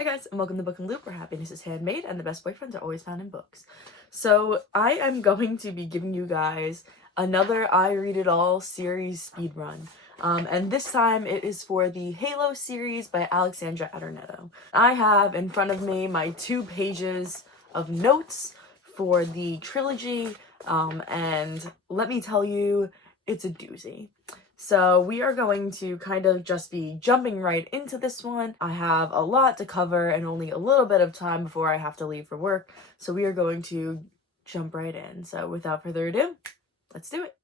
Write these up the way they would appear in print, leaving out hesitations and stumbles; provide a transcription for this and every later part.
Hi guys, and welcome to Book and Loop, where happiness is handmade and the best boyfriends are always found in books. So I am going to be giving you guys another I Read It All series speedrun. And this time it is for the Halo series by Alexandra Adornetto. I have in front of me my 2 pages of notes for the trilogy, and let me tell you, it's a doozy. So we are going to kind of just be jumping right into this one. I have a lot to cover and only a little bit of time before I have to leave for work. So we are going to jump right in. So without further ado, let's do it.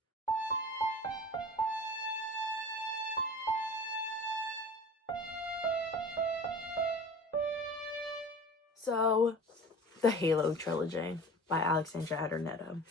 So, the Halo Trilogy by Alexandra Adornetto.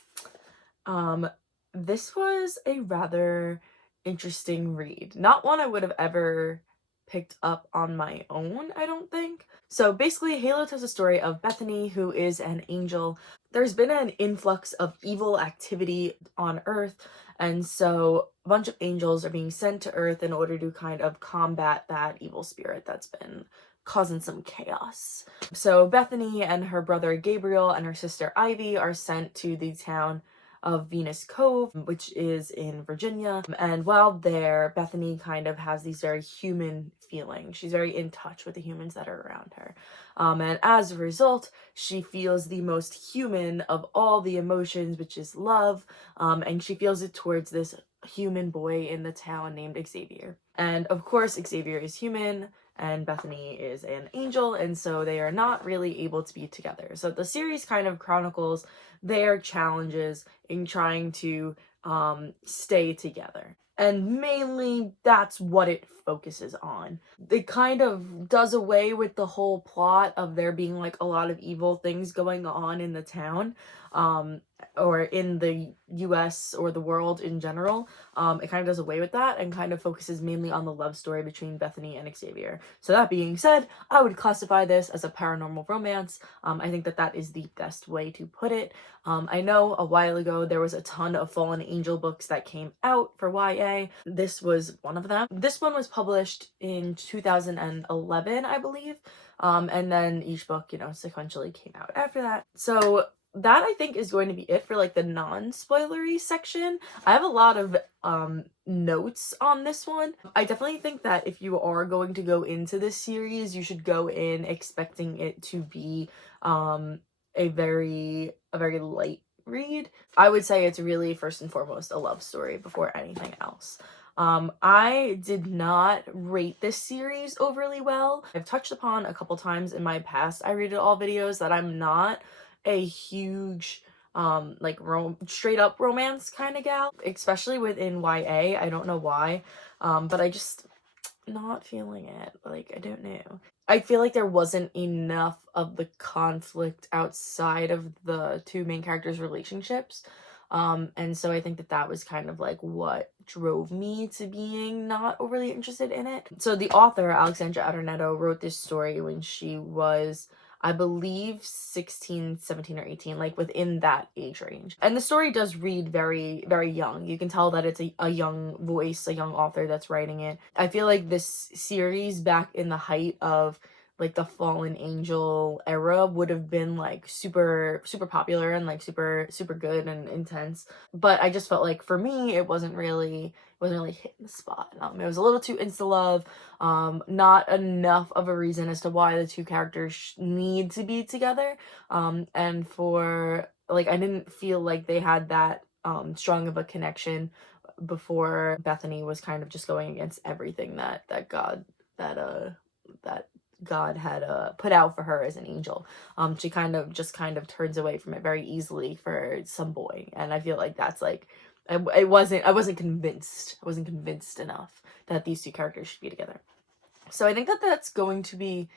This was a rather interesting read. Not one I would have ever picked up on my own, I don't think. So basically, Halo tells a story of Bethany, who is an angel. There's been an influx of evil activity on Earth, and so a bunch of angels are being sent to Earth in order to kind of combat that evil spirit that's been causing some chaos. So Bethany and her brother Gabriel and her sister Ivy are sent to the town of Venus Cove, which is in Virginia. And while there, Bethany kind of has these very human feelings. She's very in touch with the humans that are around her. And as a result, she feels the most human of all the emotions, which is love. And she feels it towards this human boy in the town named Xavier. And of course, Xavier is human and Bethany is an angel, and so they are not really able to be together. So the series kind of chronicles their challenges in trying to stay together. And mainly that's what it focuses on. It kind of does away with the whole plot of there being like a lot of evil things going on in the town, or in the US or the world in general. It kind of does away with that and kind of focuses mainly on the love story between Bethany and Xavier. So that being said, I would classify this as a paranormal romance. I think that that is the best way to put it. I know a while ago there was a ton of Fallen Angel books that came out for YA. This was one of them. This one was published in 2011, I believe. And then each book, sequentially came out after that. So that I think is going to be it for like the non-spoilery section. I have a lot of notes on this one. I definitely think that if you are going to go into this series, you should go in expecting it to be a very light read. I would say it's really first and foremost a love story before anything else. I did not rate this series overly well. I've touched upon a couple times in my past I Read It All videos that I'm not a huge like straight up romance kind of gal, especially within YA. I don't know why, but I just not feeling it. Like, I don't know. I feel like there wasn't enough of the conflict outside of the 2 main characters' relationships. And so I think that that was kind of like what drove me to being not overly interested in it. So the author, Alexandra Adornetto, wrote this story when she was, I believe, 16, 17, or 18, like within that age range. And the story does read very, very young. You can tell that it's a young voice, a young author that's writing it. I feel like this series back in the height of like the Fallen Angel era would have been like super popular and like super good and intense, but I just felt like for me it wasn't really hitting the spot. It was a little too insta love, not enough of a reason as to why the 2 characters need to be together, and for like I didn't feel like they had that strong of a connection before Bethany was kind of just going against everything that God had put out for her as an angel. She kind of turns away from it very easily for some boy, and I feel like that's like I wasn't convinced enough that these 2 characters should be together. So I think that that's going to be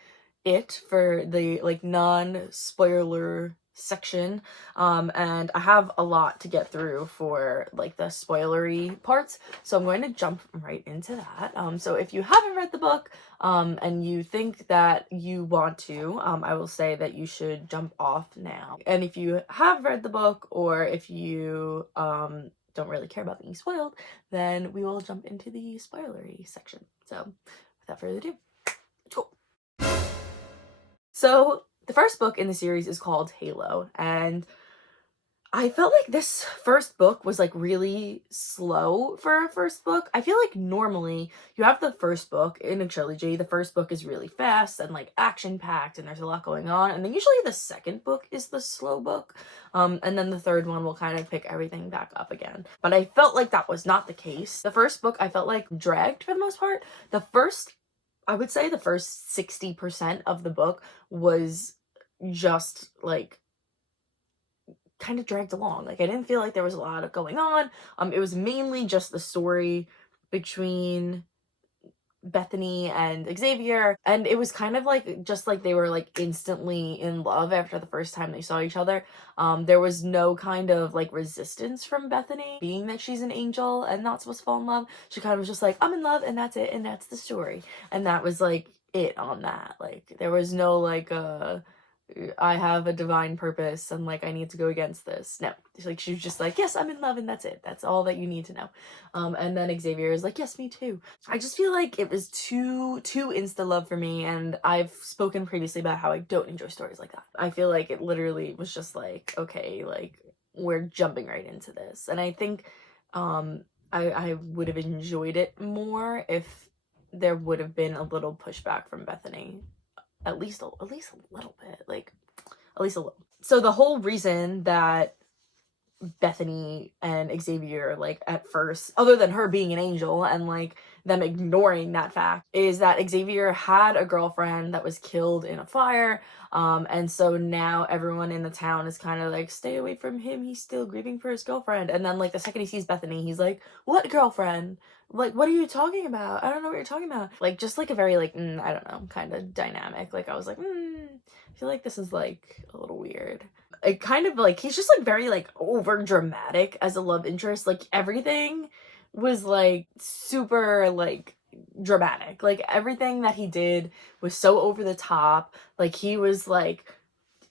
it for the like non-spoiler section, and I have a lot to get through for like the spoilery parts, so I'm going to jump right into that. So if you haven't read the book and you think that you want to, I will say that you should jump off now. And if you have read the book, or if you don't really care about being spoiled, then we will jump into the spoilery section. So without further ado, let's go. So the first book in the series is called Halo, and I felt like this first book was like really slow for a first book. I feel like normally you have the first book in a trilogy, the first book is really fast and like action packed and there's a lot going on, and then usually the second book is the slow book. And then the third one will kind of pick everything back up again. But I felt like that was not the case. The first book I felt like dragged for the most part. I would say the first 60% of the book was just like kind of dragged along. Like I didn't feel like there was a lot of going on. It was mainly just the story between Bethany and Xavier, and it was kind of like just like they were like instantly in love after the first time they saw each other. There was no kind of like resistance from Bethany, being that she's an angel and not supposed to fall in love. She kind of was just like, I'm in love and that's it, and that's the story. And that was like it on that. Like there was no like I have a divine purpose and like I need to go against this. No, like she was just like, yes, I'm in love and that's it. That's all that you need to know. And then Xavier is like, yes, me too. I just feel like it was too insta love for me, and I've spoken previously about how I don't enjoy stories like that. I feel like it literally was just like, okay, like we're jumping right into this. And I think I would have enjoyed it more if there would have been a little pushback from Bethany. At least a little bit, like at least a little. So the whole reason that Bethany and Xavier, like at first, other than her being an angel and like them ignoring that fact, is that Xavier had a girlfriend that was killed in a fire. And so now everyone in the town is kind of like, stay away from him, he's still grieving for his girlfriend. And then like the second he sees Bethany, he's like, what girlfriend? Like, what are you talking about? I don't know what you're talking about. Like, just like a very like, I don't know, kind of dynamic. Like I was like, I feel like this is like a little weird. It kind of like, he's just like very like over dramatic as a love interest. Like everything was like super like dramatic. Like everything that he did was so over the top. Like he was like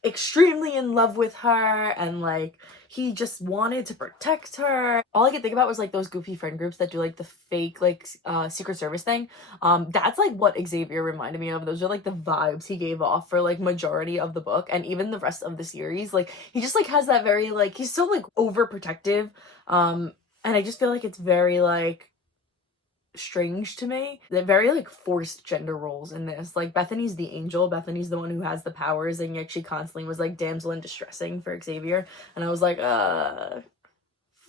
extremely in love with her, and like he just wanted to protect her. All I could think about was like those goofy friend groups that do like the fake like Secret Service thing. That's like what Xavier reminded me of. Those are like the vibes he gave off for like majority of the book and even the rest of the series. Like he just like has that very like, he's so like overprotective, and I just feel like it's very like strange to me. They're very like forced gender roles in this. Like Bethany's the angel, Bethany's the one who has the powers, and yet she constantly was like damsel in distressing for Xavier, and I was like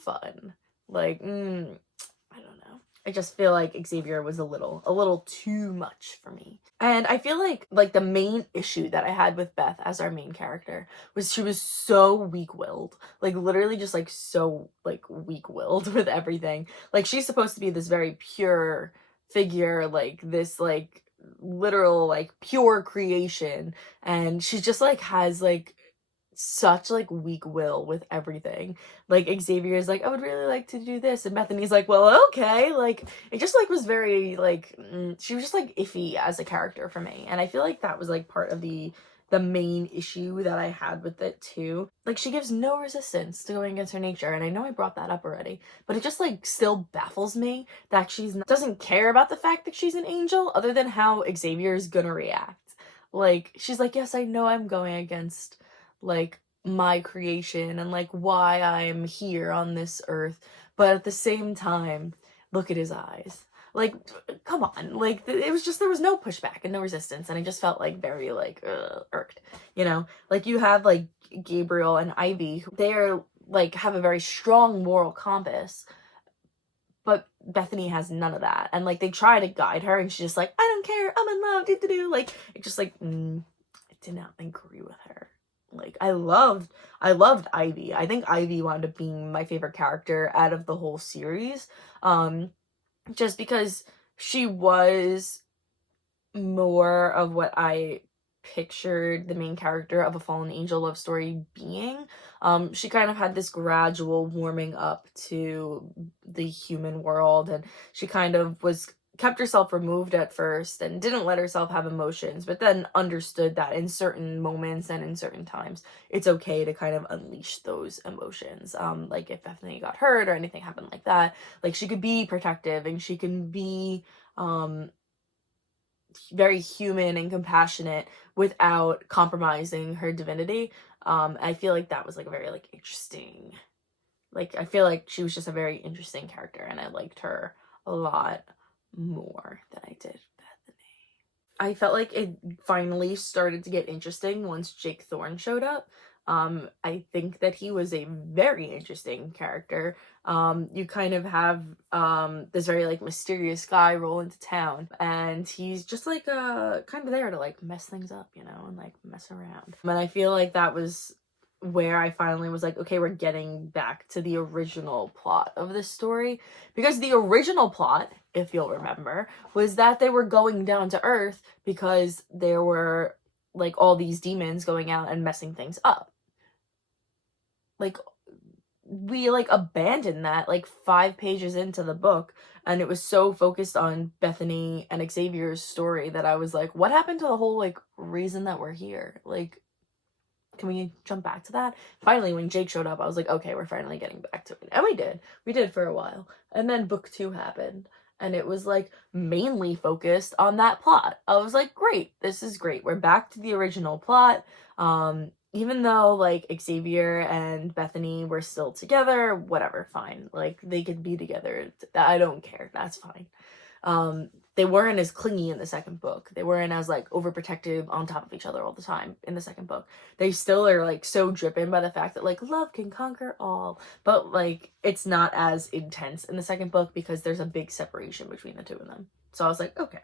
fun. Like I don't know, I just feel like Xavier was a little too much for me. And I feel like the main issue that I had with Beth as our main character was she was so weak-willed. Like literally just like so like weak-willed with everything. Like she's supposed to be this very pure figure, like this like literal like pure creation, and she just like has like such like weak will with everything. Like Xavier's like, I would really like to do this, and Bethany's like, well, okay. Like it just like was very like she was just like iffy as a character for me, and I feel like that was like part of the main issue that I had with it too. Like she gives no resistance to going against her nature, and I know I brought that up already, but it just like still baffles me that doesn't care about the fact that she's an angel, other than how Xavier's gonna react. Like she's like, yes, I know I'm going against like my creation and like why I'm here on this earth, but at the same time, look at his eyes. Like come on. Like it was just, there was no pushback and no resistance, and I just felt like very like irked, you know. Like you have like Gabriel and Ivy, they are like have a very strong moral compass, but Bethany has none of that, and like they try to guide her and she's just like, I don't care, I'm in love, do. Like it just like I did not agree with her. Like I loved Ivy. I think Ivy wound up being my favorite character out of the whole series, just because she was more of what I pictured the main character of a fallen angel love story being. She kind of had this gradual warming up to the human world, and she kind of kept herself removed at first and didn't let herself have emotions, but then understood that in certain moments and in certain times it's okay to kind of unleash those emotions. Like if Bethany got hurt or anything happened like that, like she could be protective and she can be very human and compassionate without compromising her divinity. I feel like that was like a very like interesting, like I feel like she was just a very interesting character, and I liked her a lot more than I did Bethany. I felt like it finally started to get interesting once Jake Thorne showed up. I think that he was a very interesting character. You kind of have this very like mysterious guy roll into town, and he's just like kind of there to like mess things up, you know, and like mess around. And I feel like that was where I finally was like, okay, we're getting back to the original plot of this story. Because the original plot, if you'll remember, was that they were going down to Earth because there were like all these demons going out and messing things up. Like, we like abandoned that like 5 pages into the book, and it was so focused on Bethany and Xavier's story that I was like, what happened to the whole like reason that we're here? Like, can we jump back to that? Finally, when Jake showed up, I was like, okay, we're finally getting back to it. And we did. We did for a while. And then book 2 happened. And it was like mainly focused on that plot. I was like, great, this is great. We're back to the original plot. Even though like Xavier and Bethany were still together, whatever, fine. Like they could be together. I don't care. That's fine. They weren't as clingy in the second book. They weren't as like overprotective on top of each other all the time in the second book. They still are like so driven by the fact that like love can conquer all, but like it's not as intense in the second book because there's a big separation between the two of them. So I was like, okay,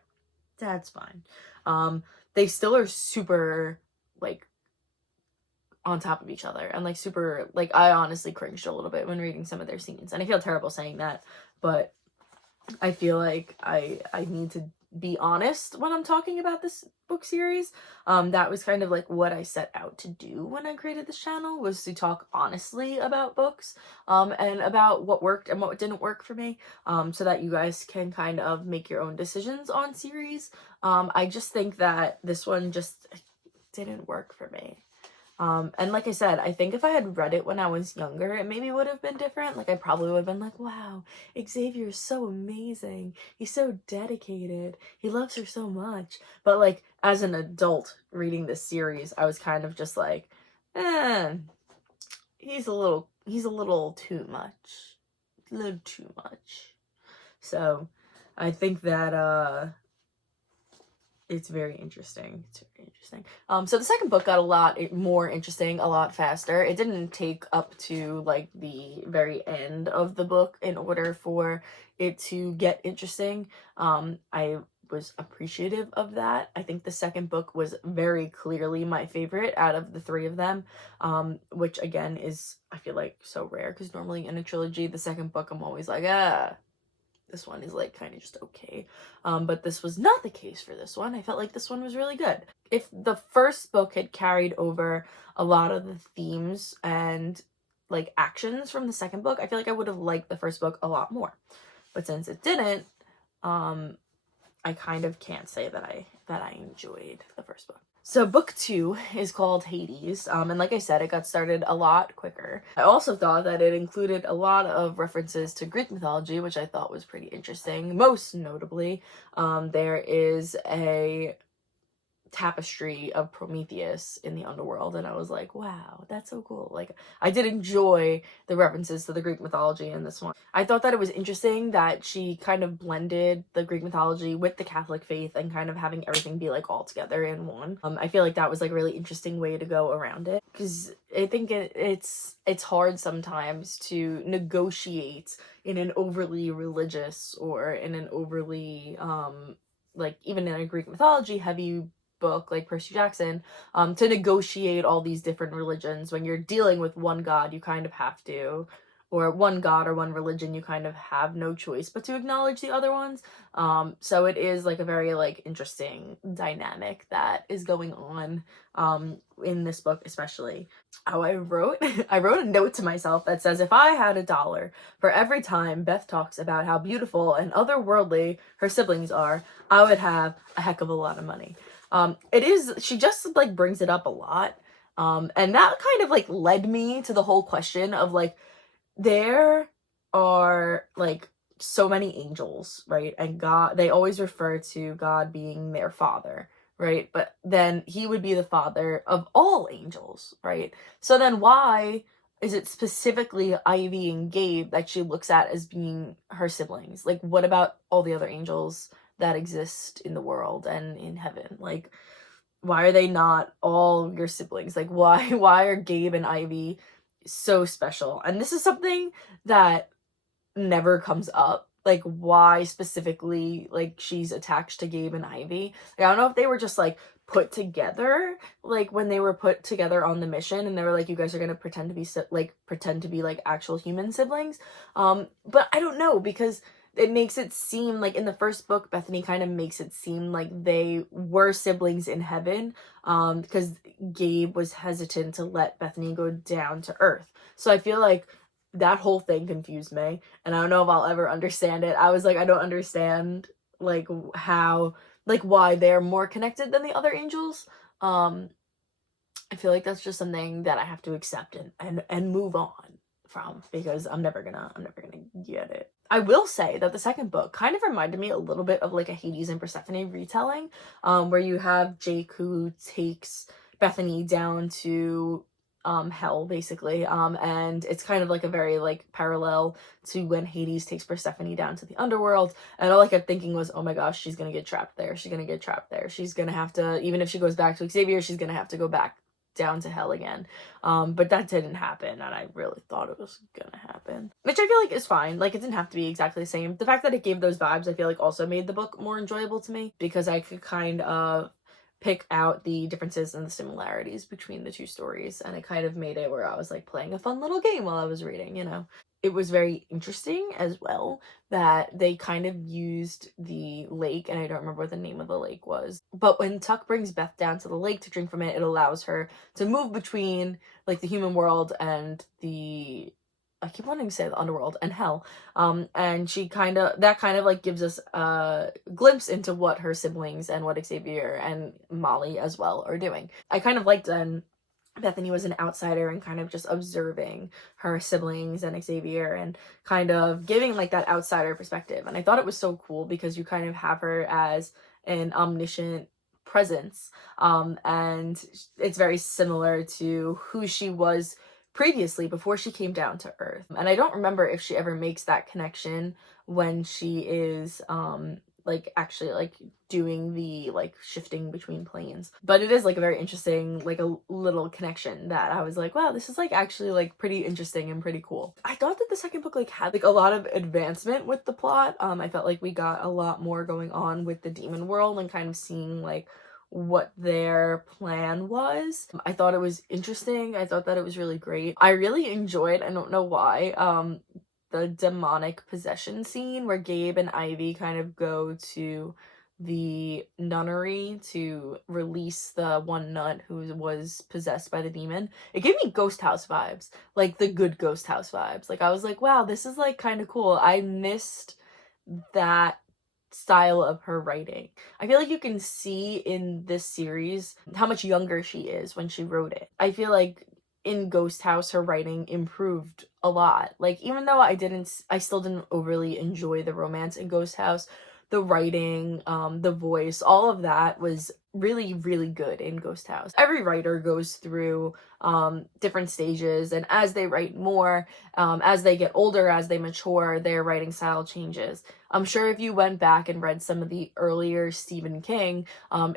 that's fine. They still are super like on top of each other and like super like I honestly cringed a little bit when reading some of their scenes, and I feel terrible saying that, but I feel like I need to be honest when I'm talking about this book series. That was kind of like what I set out to do when I created this channel, was to talk honestly about books, and about what worked and what didn't work for me, so that you guys can kind of make your own decisions on series. I just think that this one just didn't work for me. And like I said, I think if I had read it when I was younger, it maybe would have been different. Like I probably would have been like, wow, Xavier is so amazing. He's so dedicated. He loves her so much. But like as an adult reading this series, I was kind of just like, he's a little too much. A little too much. So I think that it's very interesting. It's very interesting. So the second book got a lot more interesting, a lot faster. It didn't take up to like the very end of the book in order for it to get interesting. I was appreciative of that. I think the second book was very clearly my favorite out of the 3 of them, which again is, I feel like, so rare because normally in a trilogy, the second book I'm always like, this one is like kind of just okay. But this was not the case for this one. I felt like this one was really good. If the first book had carried over a lot of the themes and like actions from the second book, I feel like I would have liked the first book a lot more. But since it didn't, I kind of can't say that I enjoyed the first book. So book 2 is called Hades, and like I said, it got started a lot quicker. I also thought that it included a lot of references to Greek mythology, which I thought was pretty interesting. Most notably, there is a tapestry of Prometheus in the underworld, and I was like, wow, that's so cool. Like, I did enjoy the references to the Greek mythology in this one. I thought that it was interesting that she kind of blended the Greek mythology with the Catholic faith and kind of having everything be like all together in one. I feel like that was like a really interesting way to go around it, because I think it's hard sometimes to negotiate in an overly religious or in an overly like even in a Greek mythology heavy book like Percy Jackson, to negotiate all these different religions. When you're dealing with one god, you kind of have to, or one god or one religion, you kind of have no choice but to acknowledge the other ones. So it is like a very like interesting dynamic that is going on in this book, especially. I wrote a note to myself that says, if I had $1 for every time Beth talks about how beautiful and otherworldly her siblings are, I would have a heck of a lot of money. She just like brings it up a lot. And that kind of like led me to the whole question of like, there are like so many angels, right? And God, they always refer to God being their father, right? But then he would be the father of all angels, right? So then why is it specifically Ivy and Gabe that she looks at as being her siblings? Like, what about all the other angels that exist in the world and in heaven? Like, why are they not all your siblings? Like, why are Gabe and Ivy so special? And this is something that never comes up. Like, why specifically, like, she's attached to Gabe and Ivy. Like, I don't know if they were just, like, put together, like, when they were put together on the mission, and they were like, you guys are gonna pretend to be, like, actual human siblings. But I don't know, because it makes it seem like in the first book, Bethany kind of makes it seem like they were siblings in heaven, because Gabe was hesitant to let Bethany go down to Earth. So I feel like that whole thing confused me, and I don't know if I'll ever understand it. I was like, I don't understand, like, how, like, why they're more connected than the other angels. I feel like that's just something that I have to accept and move on from, because I'm never gonna get it. I will say that the second book kind of reminded me a little bit of like a Hades and Persephone retelling, where you have Jake who takes Bethany down to hell, basically, and it's kind of like a very like parallel to when Hades takes Persephone down to the underworld. And all I kept thinking was, oh my gosh, she's gonna get trapped there, she's gonna get trapped there, she's gonna have to, even if she goes back to Xavier, she's gonna have to go back down to hell again. But that didn't happen, and I really thought it was gonna happen, which I feel like is fine. Like, it didn't have to be exactly the same. The fact that it gave those vibes, I feel like, also made the book more enjoyable to me, because I could kind of pick out the differences and the similarities between the two stories, and it kind of made it where I was like playing a fun little game while I was reading, you know. It was very interesting as well that they kind of used the lake, and I don't remember what the name of the lake was, but when Tuck brings Beth down to the lake to drink from it, it allows her to move between like the human world and the, I keep wanting to say the underworld and hell. And that kind of like gives us a glimpse into what her siblings and what Xavier and Molly as well are doing. I kind of liked Bethany was an outsider and kind of just observing her siblings and Xavier and kind of giving like that outsider perspective. And I thought it was so cool because you kind of have her as an omniscient presence. And it's very similar to who she was previously before she came down to Earth. And I don't remember if she ever makes that connection when she is like actually like doing the like shifting between planes, but it is like a very interesting like a little connection that I was like, wow, this is like actually like pretty interesting and pretty cool. I thought that the second book like had like a lot of advancement with the plot. I felt like we got a lot more going on with the demon world and kind of seeing like what their plan was. I thought it was interesting. I thought that it was really great. I really enjoyed, I don't know why, the demonic possession scene where Gabe and Ivy kind of go to the nunnery to release the one nut who was possessed by the demon. It gave me Ghost House vibes, like the good Ghost House vibes. Like, I was like, wow, this is like kind of cool. I missed that style of her writing. I feel like you can see in this series how much younger she is when she wrote it. I feel like in Ghost House her writing improved a lot. Like, even though I still didn't overly enjoy the romance in Ghost House, the writing, the voice, all of that was really, really good in Ghost House. Every writer goes through different stages, and as they write more, as they get older, as they mature, their writing style changes. I'm sure if you went back and read some of the earlier Stephen King,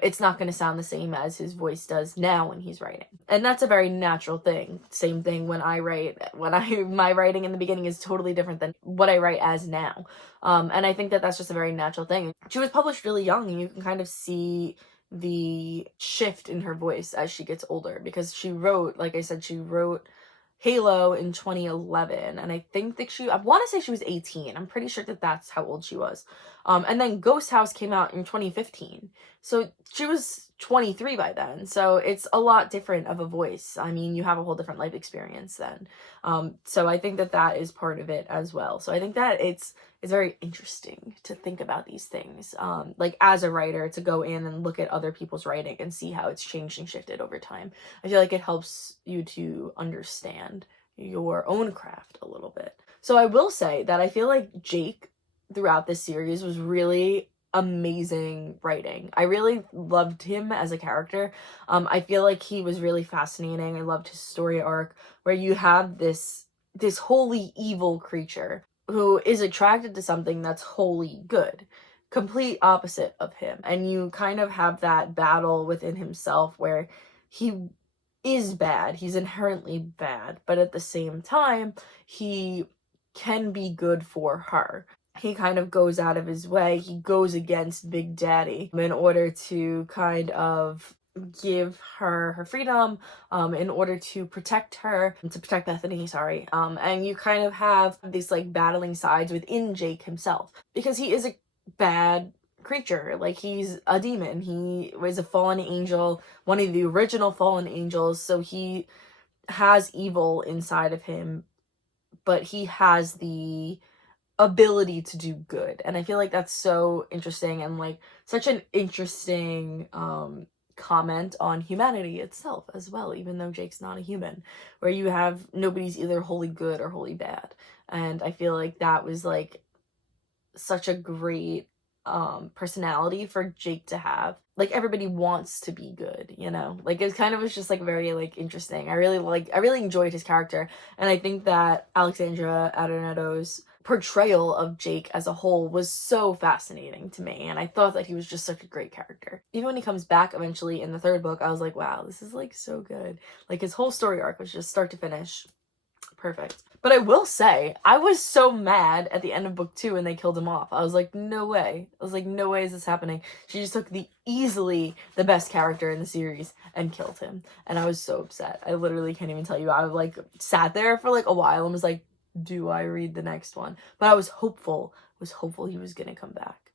it's not going to sound the same as his voice does now when he's writing. And that's a very natural thing. Same thing when I write. My writing in the beginning is totally different than what I write as now. And I think that that's just a very natural thing. She was published really young, and you can kind of see the shift in her voice as she gets older, because she wrote, like I said, she wrote Halo in 2011, and I think that I want to say she was 18. I'm pretty sure that that's how old she was. And then Ghost House came out in 2015, so she was 23 by then. So it's a lot different of a voice. I mean, you have a whole different life experience then. So I think that that is part of it as well. So I think that it's very interesting to think about these things, like as a writer, to go in and look at other people's writing and see how it's changed and shifted over time. I feel like it helps you to understand your own craft a little bit. So I will say that I feel like Jake throughout this series was really amazing writing. I really loved him as a character. I feel like he was really fascinating. I loved his story arc where you have this wholly evil creature who is attracted to something that's wholly good, complete opposite of him. And you kind of have that battle within himself where he is bad. He's inherently bad, but at the same time, he can be good for her. He kind of goes out of his way. He goes against Big Daddy in order to kind of give her her freedom, in order to protect her, to protect Bethany, sorry. And you kind of have these like battling sides within Jake himself because he is a bad creature. Like, he's a demon. He was a fallen angel, one of the original fallen angels, so he has evil inside of him, but he has the ability to do good. And I feel like that's so interesting and like such an interesting comment on humanity itself as well, even though Jake's not a human, where you have nobody's either wholly good or wholly bad. And I feel like that was like such a great personality for Jake to have. Like, everybody wants to be good, you know? Like, it kind of was just like very like interesting. I really enjoyed his character, and I think that Alexandra Adornetto's portrayal of Jake as a whole was so fascinating to me, and I thought that he was just such a great character. Even when he comes back eventually in the third book, I was like, wow, this is like so good. Like, his whole story arc was just start to finish perfect. But I will say, I was so mad at the end of book 2 when they killed him off. I was like, no way. I was like, no way is this happening. She just took easily the best character in the series and killed him. And I was so upset. I literally can't even tell you. I like sat there for like a while and was like, do I read the next one? But I was hopeful he was gonna come back.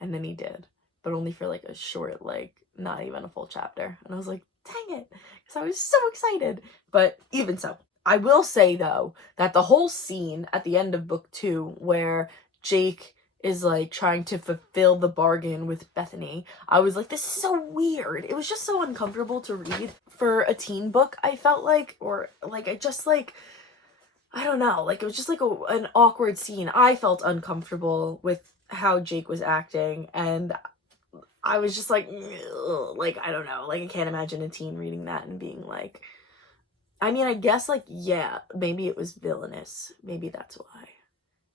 And then he did. But only for like a short, like, not even a full chapter. And I was like, dang it. Because I was so excited. But even so, I will say, though, that the whole scene at the end of book 2 where Jake is like trying to fulfill the bargain with Bethany, I was like, this is so weird. It was just so uncomfortable to read for a teen book, I felt like, or like, I just like, I don't know, like, it was just like an awkward scene. I felt uncomfortable with how Jake was acting, and I was just like, I don't know, like, I can't imagine a teen reading that and being like, I mean, I guess, like, yeah, maybe it was villainous. Maybe that's why.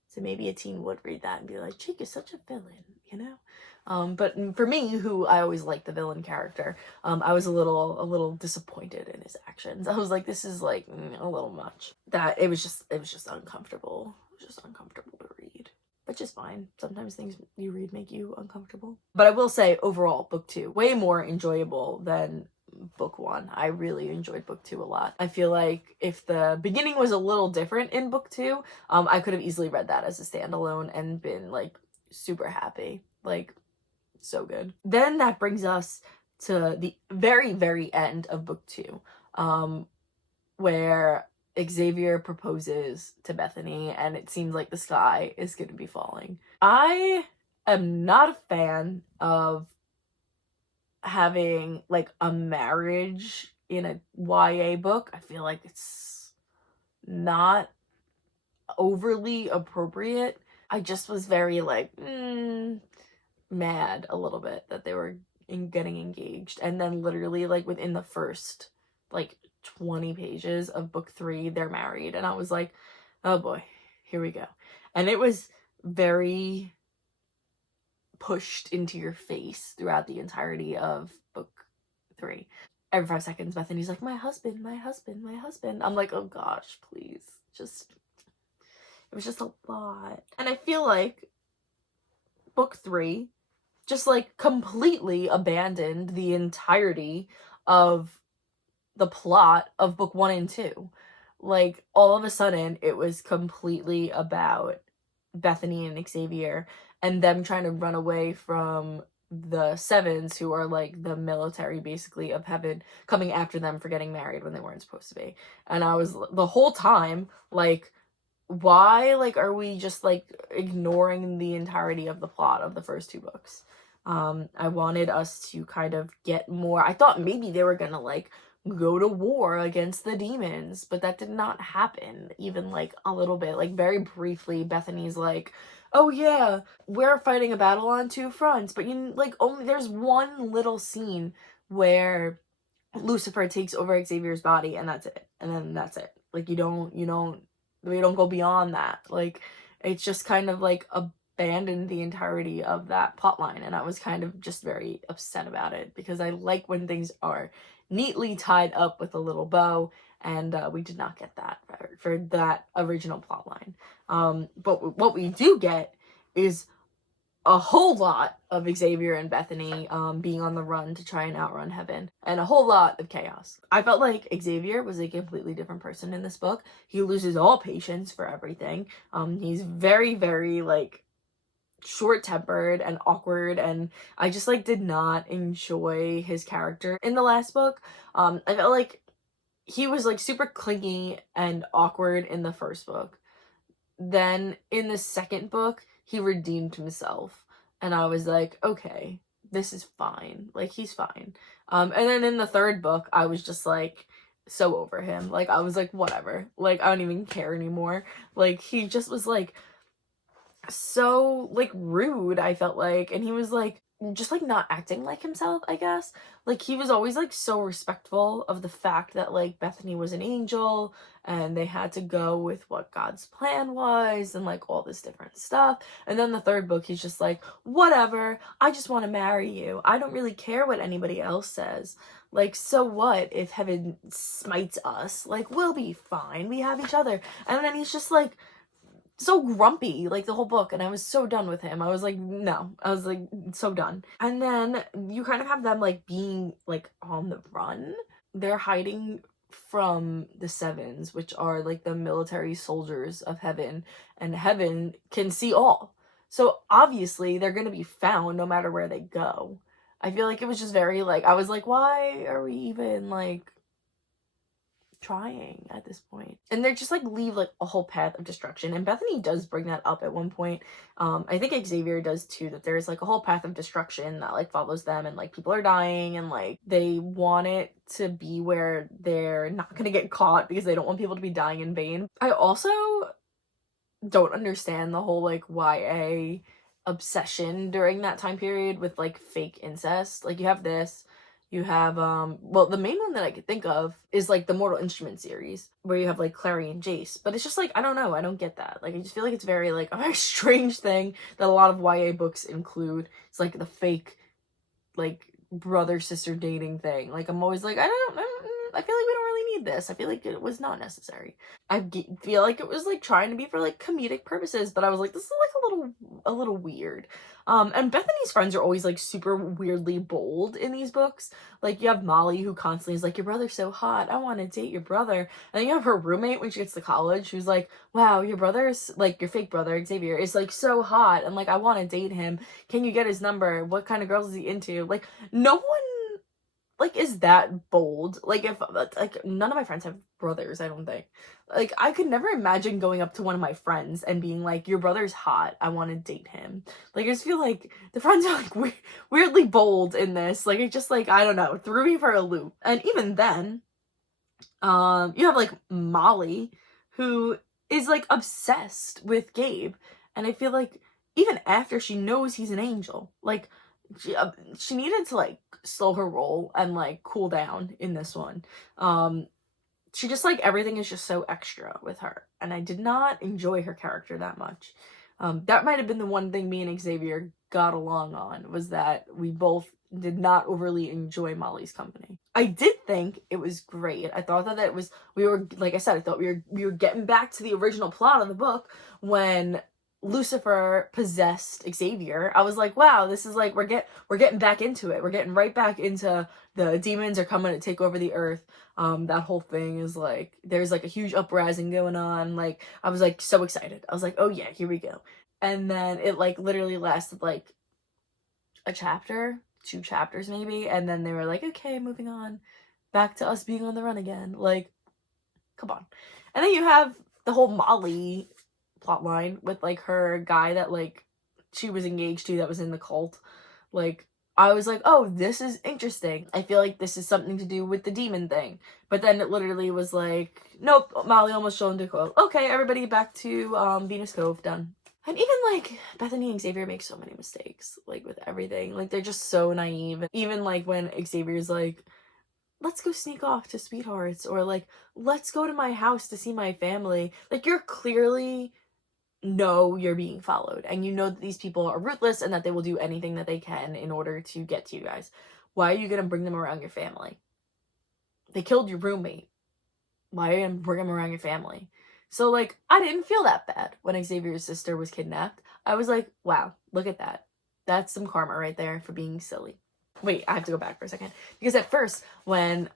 So maybe a teen would read that and be like, Jake is such a villain, you know? But for me, who I always liked the villain character, I was a little disappointed in his actions. I was like, this is, like, a little much. That, it was just uncomfortable. It was just uncomfortable to read. But just fine. Sometimes things you read make you uncomfortable. But I will say, overall, book 2, way more enjoyable than book 1. I really enjoyed book 2 a lot. I feel like if the beginning was a little different in book 2, I could have easily read that as a standalone and been like super happy. Like, so good. Then that brings us to the very, very end of book 2, where Xavier proposes to Bethany and it seems like the sky is going to be falling. I am not a fan of having like a marriage in a YA book. I feel like it's not overly appropriate. I just was very like mad a little bit that they were getting engaged, and then literally like within the first like 20 pages of book 3 they're married, and I was like, oh boy, here we go. And it was very pushed into your face throughout the entirety of book 3. Every 5 seconds, Bethany's like, my husband, my husband, my husband. I'm like, oh gosh, please. It was just a lot. And I feel like book 3 just like completely abandoned the entirety of the plot of book 1 and 2. Like, all of a sudden, it was completely about Bethany and Xavier and them trying to run away from the Sevens, who are like the military basically of heaven, coming after them for getting married when they weren't supposed to be. And I was the whole time like, why like are we just like ignoring the entirety of the plot of the first 2 books? I wanted us to kind of get more. I thought maybe they were gonna like go to war against the demons, but that did not happen even like a little bit. Like, very briefly, Bethany's like, oh yeah, we're fighting a battle on two fronts, but you like only there's one little scene where Lucifer takes over Xavier's body and that's it. And then that's it. Like we don't go beyond that. Like it's just kind of like abandoned the entirety of that plot line, and I was kind of just very upset about it because I like when things are neatly tied up with a little bow, and we did not get that for that original plot line. But what we do get is a whole lot of Xavier and Bethany being on the run to try and outrun heaven, and a whole lot of chaos. I felt like Xavier was a completely different person in this book. He loses all patience for everything. He's very, very like short-tempered and awkward, and I just like did not enjoy his character in the last book. I felt like he was like super clingy and awkward in the first book. Then in the second book, he redeemed himself. And I was like, okay, this is fine. Like, he's fine. And then in the third book, I was just like, so over him. Like, I was like, whatever. Like, I don't even care anymore. Like, he just was like, so like rude, I felt like, and he was like just like not acting like himself, I guess. Like he was always like so respectful of the fact that like Bethany was an angel and they had to go with what God's plan was and like all this different stuff. And then the third book he's just like, whatever, I just want to marry you, I don't really care what anybody else says. Like, so what if heaven smites us? Like, we'll be fine, we have each other. And then he's just like so grumpy like the whole book, and I was so done with him. I was like, no, I was like so done. And then you kind of have them like being like on the run. They're hiding from the Sevens, which are like the military soldiers of heaven, and heaven can see all, so obviously they're gonna be found no matter where they go. I feel like it was just very like, I was like, why are we even like trying at this point? And they're just like leave like a whole path of destruction, and Bethany does bring that up at one point. I think Xavier does too, that there's like a whole path of destruction that like follows them, and like people are dying, and like they want it to be where they're not gonna get caught because they don't want people to be dying in vain. I also don't understand the whole like YA obsession during that time period with like fake incest. Like you have this, you have well, the main one that I could think of is like the Mortal Instruments series, where you have like Clary and Jace. But it's just like, I don't know, I don't get that. Like I just feel like it's very like a very strange thing that a lot of YA books include. It's like the fake like brother sister dating thing. Like I'm always like, I feel like we don't really need this. I feel like it was not necessary. Feel like it was like trying to be for like comedic purposes, but I was like, this is like a little weird. And Bethany's friends are always like super weirdly bold in these books. Like you have Molly, who constantly is like, your brother's so hot, I want to date your brother. And then you have her roommate when she gets to college, who's like, wow, your brother's like, your fake brother Xavier is like so hot, and like I want to date him. Can you get his number? What kind of girls is he into? Like no one like is that bold. Like if like none of my friends have brothers, I don't think. Like I could never imagine going up to one of my friends and being like, your brother's hot, I want to date him. Like I just feel like the friends are like weirdly bold in this. Like it just like, I don't know, threw me for a loop. And even then you have like Molly, who is like obsessed with Gabe, and I feel like even after she knows he's an angel, like she needed to like slow her roll and like cool down in this one. She just like, everything is just so extra with her, and I did not enjoy her character that much. That might have been the one thing me and Xavier got along on, was that we both did not overly enjoy Molly's company. I did think it was great. I thought that it was, we were, like I said, I thought we were getting back to the original plot of the book when Lucifer possessed Xavier. I was like, wow, this is like, we're getting back into it. We're getting right back into the demons are coming to take over the earth. That whole thing is like, there's like a huge uprising going on. Like, I was like so excited. I was like, oh yeah, here we go. And then it like literally lasted like a chapter, 2 chapters maybe, and then they were like, okay, moving on, back to us being on the run again. Like, come on. And then you have the whole Molly plotline with like her guy that like she was engaged to that was in the cult. Like I was like, oh, this is interesting. I feel like this is something to do with the demon thing. But then it literally was like, nope, Molly almost joined the cult. Okay, everybody back to Venus Cove, done. And even, like, Bethany and Xavier make so many mistakes, like, with everything. Like, they're just so naive. Even, like, when Xavier's like, let's go sneak off to Sweethearts, or, like, let's go to my house to see my family. Like, you're clearly know you're being followed, and you know that these people are ruthless and that they will do anything that they can in order to get to you guys. Why are you gonna bring them around your family? They killed your roommate. Why are you gonna bring them around your family? So, like, I didn't feel that bad when Xavier's sister was kidnapped. I was like, wow, look at that. That's some karma right there for being silly. Wait, I have to go back for a second. Because at first, when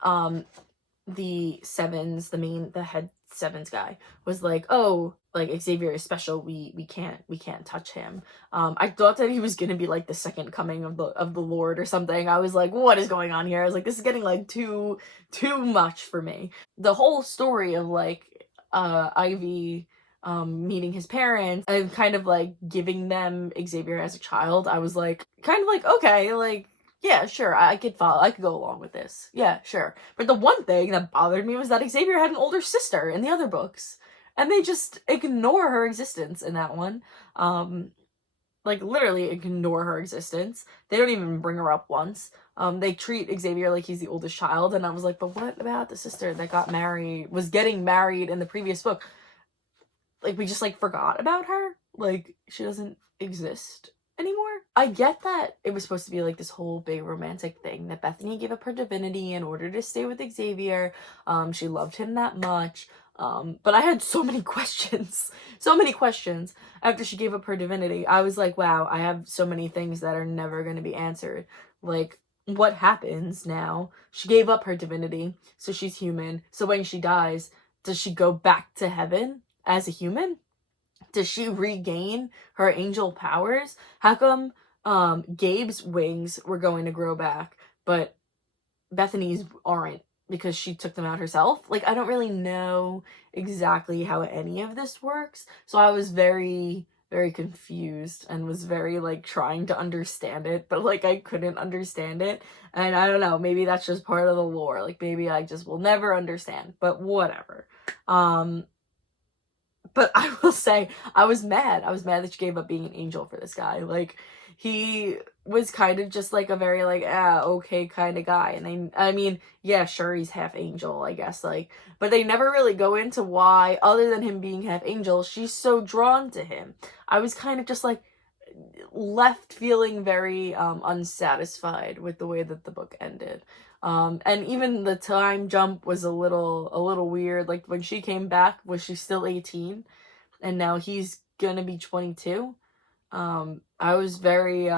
the Sevens, the head Sevens guy was like, oh, like, Xavier is special, we can't touch him. I thought that he was gonna be like the second coming of the Lord or something. I was like, what is going on here? I was like, this is getting like too much for me. The whole story of, like, Ivy meeting his parents and kind of like giving them Xavier as a child, I was like, kind of like, okay, like, yeah, sure, I could go along with this. Yeah, sure. But the one thing that bothered me was that Xavier had an older sister in the other books, and they just ignore her existence in that one. Like, literally ignore her existence. They don't even bring her up once. They treat Xavier like he's the oldest child, and I was like, but what about the sister that was getting married in the previous book? Like, we just, like, forgot about her? Like, she doesn't exist anymore? I get that it was supposed to be, like, this whole big romantic thing, that Bethany gave up her divinity in order to stay with Xavier. She loved him that much. But I had so many questions. So many questions after she gave up her divinity. I was like, wow, I have so many things that are never going to be answered. Like, what happens now? She gave up her divinity, so she's human. So when she dies, does she go back to heaven as a human? Does she regain her angel powers? How come Gabe's wings were going to grow back, but Bethany's aren't, because she took them out herself? Like, I don't really know exactly how any of this works. So I was very, very confused and was very, like, trying to understand it, but, like, I couldn't understand it. And I don't know, maybe that's just part of the lore. Like, maybe I just will never understand, but whatever. But I will say, I was mad. I was mad that she gave up being an angel for this guy. Like, he was kind of just, like, a very, like, okay kind of guy. And I mean, yeah, sure, he's half angel, I guess, like, but they never really go into why, other than him being half angel, she's so drawn to him. I was kind of just, like, left feeling very unsatisfied with the way that the book ended. And even the time jump was a little weird. Like, when she came back, was she still 18? And now he's gonna be 22? I was very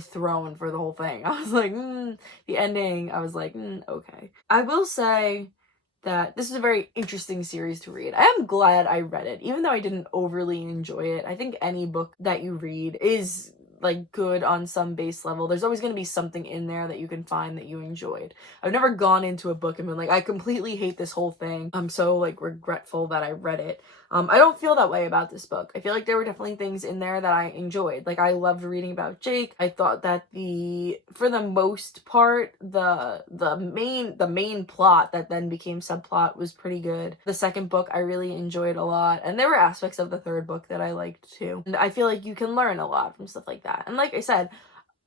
thrown for the whole thing. I was like, the ending, I was like, okay. I will say that this is a very interesting series to read. I am glad I read it, even though I didn't overly enjoy it. I think any book that you read is, like, good on some base level. There's always going to be something in there that you can find that you enjoyed. I've never gone into a book and been like, I completely hate this whole thing. I'm so, like, regretful that I read it. I don't feel that way about this book. I feel like there were definitely things in there that I enjoyed. Like, I loved reading about Jake. I thought that for the most part, the main plot that then became subplot was pretty good. The second book I really enjoyed a lot, and there were aspects of the third book that I liked too. And I feel like you can learn a lot from stuff like that. And like I said,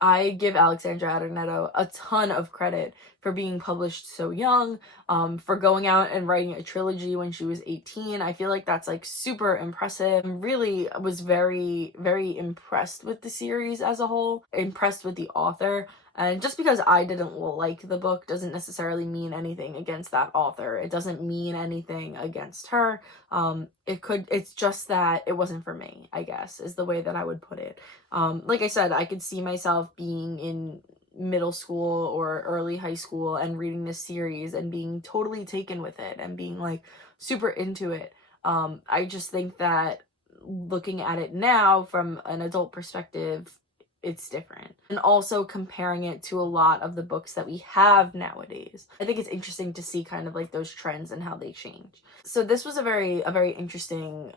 I give Alexandra Adornetto a ton of credit for being published so young, for going out and writing a trilogy when she was 18. I feel like that's, like, super impressive. I really was very, very impressed with the series as a whole, impressed with the author. And just because I didn't like the book doesn't necessarily mean anything against that author. It doesn't mean anything against her. It's just that it wasn't for me, I guess, is the way that I would put it. Like I said, I could see myself being in middle school or early high school and reading this series and being totally taken with it and being, like, super into it. I just think that looking at it now from an adult perspective, it's different. And also comparing it to a lot of the books that we have nowadays, I think it's interesting to see kind of, like, those trends and how they change. So this was a very interesting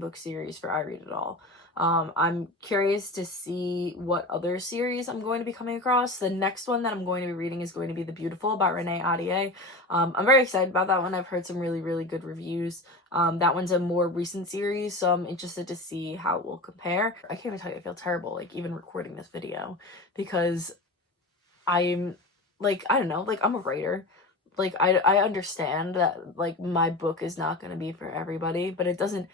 book series for I Read It All. I'm curious to see what other series I'm going to be coming across. The next one that I'm going to be reading is going to be The Beautiful by Renee Ahdieh. I'm very excited about that one. I've heard some really, really good reviews. That one's a more recent series, so I'm interested to see how it will compare. I can't even tell you, I feel terrible, like, even recording this video, because I'm, like, I don't know, like, I'm a writer. Like, I understand that, like, my book is not going to be for everybody, but it doesn't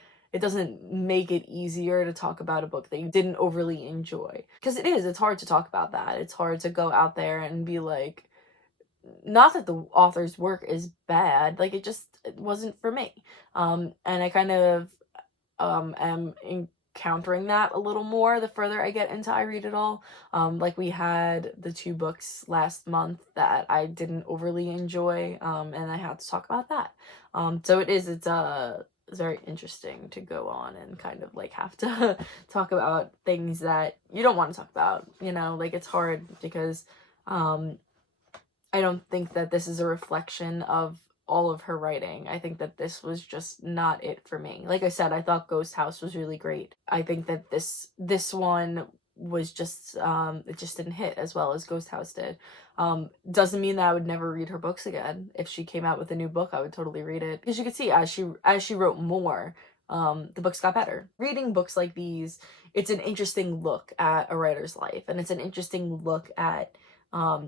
make it easier to talk about a book that you didn't overly enjoy. Because it's hard to talk about that. It's hard to go out there and be like, not that the author's work is bad, like, it wasn't for me. And I kind of am encountering that a little more the further I get into I Read It All. Like, we had the 2 books last month that I didn't overly enjoy, and I had to talk about that. So it's very interesting to go on and kind of, like, have to talk about things that you don't want to talk about, like, it's hard because I don't think that this is a reflection of all of her writing. I think that this was just not it for me. Like I said, I thought Ghost House was really great. I think that this one was just it just didn't hit as well as Ghost House did. Doesn't mean that I would never read her books again. If she came out with a new book, I would totally read it. Because you could see as she wrote more, the books got better. Reading books like these, it's an interesting look at a writer's life, and it's an interesting look at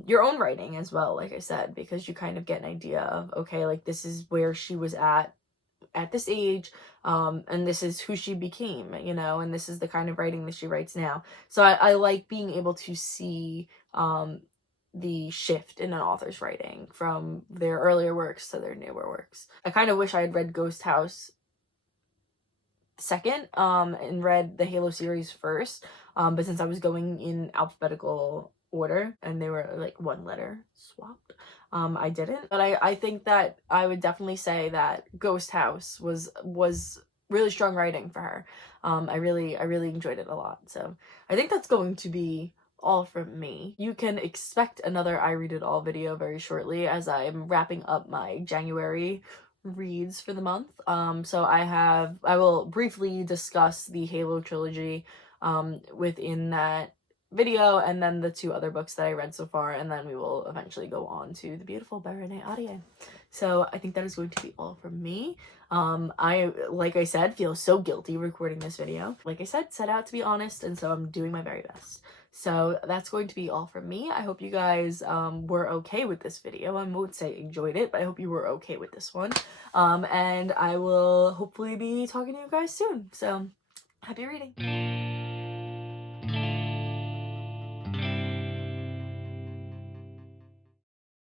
your own writing as well, like I said, because you kind of get an idea of, okay, like, this is where she was at this age, and this is who she became, and this is the kind of writing that she writes now. So I like being able to see the shift in an author's writing from their earlier works to their newer works. I kind of wish I had read Ghost House second, and read the Halo series first, but since I was going in alphabetical order and they were, like, 1 letter swapped, I didn't. But I think that I would definitely say that Ghost House was really strong writing for her. I really enjoyed it a lot. So I think that's going to be all from me. You can expect another I Read It All video very shortly, as I'm wrapping up my January reads for the month. So I will briefly discuss the Halo Trilogy within that video, and then the 2 other books that I read so far, and then we will eventually go on to The Beautiful by Renee Ahdieh. So I think that is going to be all from me. Like I said, feel so guilty recording this video. Like I said, set out to be honest, and so I'm doing my very best. So that's going to be all from me. I hope you guys were okay with this video. I won't say enjoyed it, but I hope you were okay with this one. And I will hopefully be talking to you guys soon. So happy reading.